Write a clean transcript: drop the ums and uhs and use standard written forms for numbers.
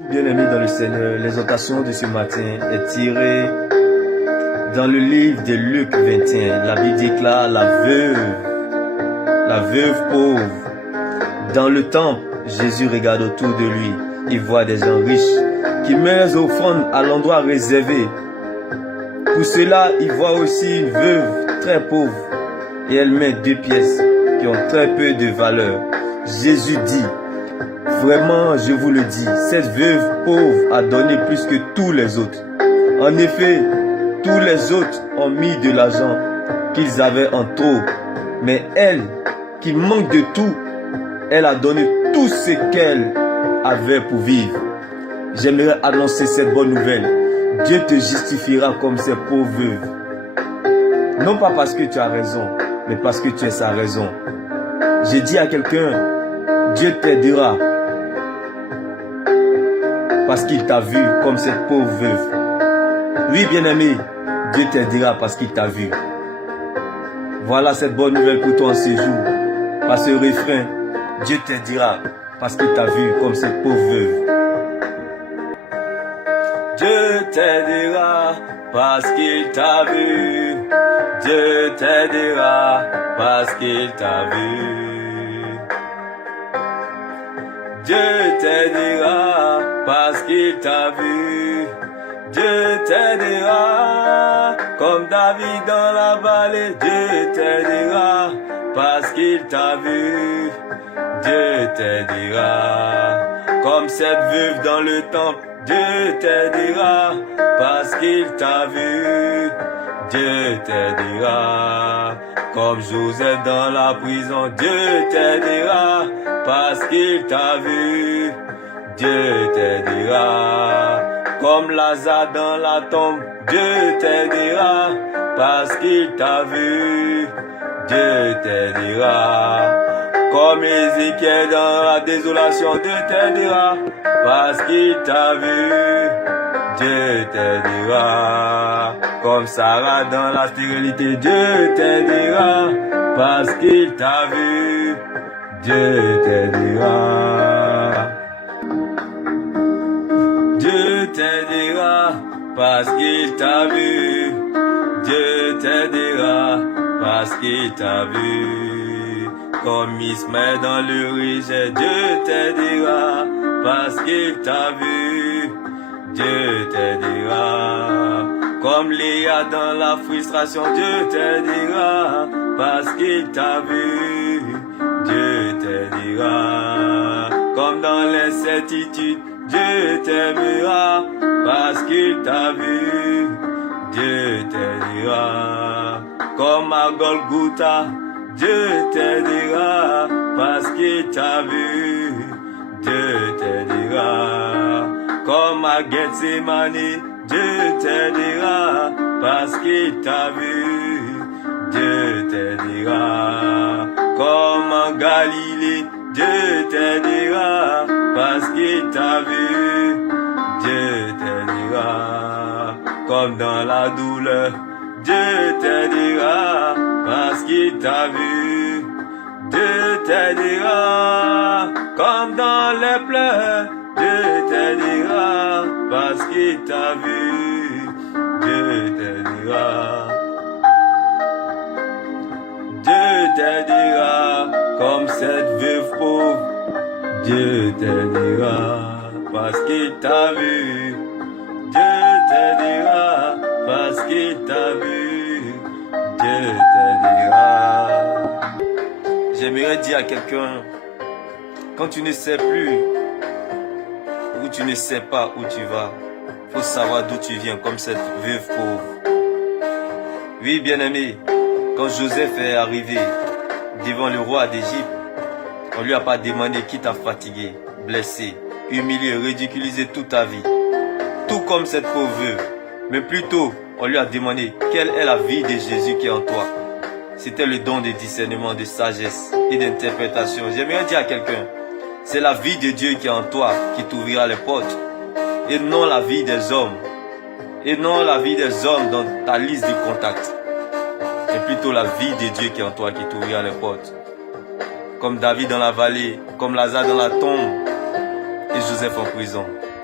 Bien-aimés dans le Seigneur, l'exhortation de ce matin est tirée dans le livre de Luc 21. La Bible déclare la veuve pauvre. Dans le temple, Jésus regarde autour de lui. Il voit des gens riches qui mettent offrandes à l'endroit réservé. Pour cela, il voit aussi une veuve très pauvre et elle met 2 pièces qui ont très peu de valeur. Jésus dit: vraiment, je vous le dis, cette veuve pauvre a donné plus que tous les autres. En effet, tous les autres ont mis de l'argent qu'ils avaient en trop. Mais elle, qui manque de tout, elle a donné tout ce qu'elle avait pour vivre. J'aimerais annoncer cette bonne nouvelle. Dieu te justifiera comme cette pauvre veuve. Non pas parce que tu as raison, mais parce que tu es sa raison. J'ai dit à quelqu'un: Dieu t'aidera parce qu'il t'a vu comme cette pauvre veuve. Oui, bien-aimé, Dieu t'aidera parce qu'il t'a vu. Voilà cette bonne nouvelle pour toi en ce jour. Par ce refrain, Dieu t'aidera parce qu'il t'a vu comme cette pauvre veuve. Dieu t'aidera parce qu'il t'a vu. Dieu t'aidera parce qu'il t'a vu. Dieu t'aidera parce qu'il t'a vu. Dieu t'aidera comme David dans la vallée. Dieu t'aidera parce qu'il t'a vu. Dieu t'aidera comme cette veuve dans le temple. Dieu t'aidera parce qu'il t'a vu. Dieu t'aidera comme Joseph dans la prison. Dieu t'aidera parce qu'il t'a vu. Dieu t'aidera comme Lazare dans la tombe. Dieu t'aidera parce qu'il t'a vu. Dieu t'aidera comme Ézéchiel dans la désolation. Dieu t'aidera parce qu'il t'a vu. Dieu t'aidera comme Sarah dans la stérilité. Dieu t'aidera parce qu'il t'a vu. Dieu t'aidera. Dieu t'aidera parce qu'il t'a vu. Dieu t'aidera parce qu'il t'a vu. Comme Ismaël dans le rejet. Dieu t'aidera parce qu'il t'a vu. Dieu t'aidera comme Léa dans la frustration. Dieu t'aidera parce qu'il t'a vu. Dieu t'aidera comme dans l'incertitude. Dieu t'aimera parce qu'il t'a vu. Dieu t'aidera comme à Golgotha. Dieu t'aidera parce qu'il t'a vu. Dieu t'aidera comme à Gethsemane. Dieu t'aidera parce qu'il t'a vu. Dieu t'aidera comme en Galilée. Dieu t'aidera parce qu'il t'a vu. Dieu t'aidera comme dans la douleur. Dieu t'aidera parce qu'il t'a vu. Dieu t'aidera comme dans les pleurs. Dieu t'aidera parce qu'il t'a vu. Dieu t'aidera. Dieu t'aidera comme cette veuve pauvre. Dieu t'aidera parce qu'il t'a vu. Dieu t'aidera parce qu'il t'a vu. Dieu t'aidera. J'aimerais dire à quelqu'un: quand tu ne sais plus ou tu ne sais pas où tu vas, il faut savoir d'où tu viens, comme cette veuve pauvre. Oui, bien-aimé, quand Joseph est arrivé devant le roi d'Égypte, on ne lui a pas demandé qui t'a fatigué, blessé, humilié, ridiculisé toute ta vie. Tout comme cette pauvre veuve. Mais plutôt, on lui a demandé quelle est la vie de Jésus qui est en toi. C'était le don de discernement, de sagesse et d'interprétation. J'aimerais dire à quelqu'un: c'est la vie de Dieu qui est en toi qui t'ouvrira les portes. Et non la vie des hommes. Et non la vie des hommes dans ta liste de contacts. C'est plutôt la vie de Dieu qui est en toi qui t'ouvrira les portes. Comme David dans la vallée, comme Lazare dans la tombe et Joseph en prison.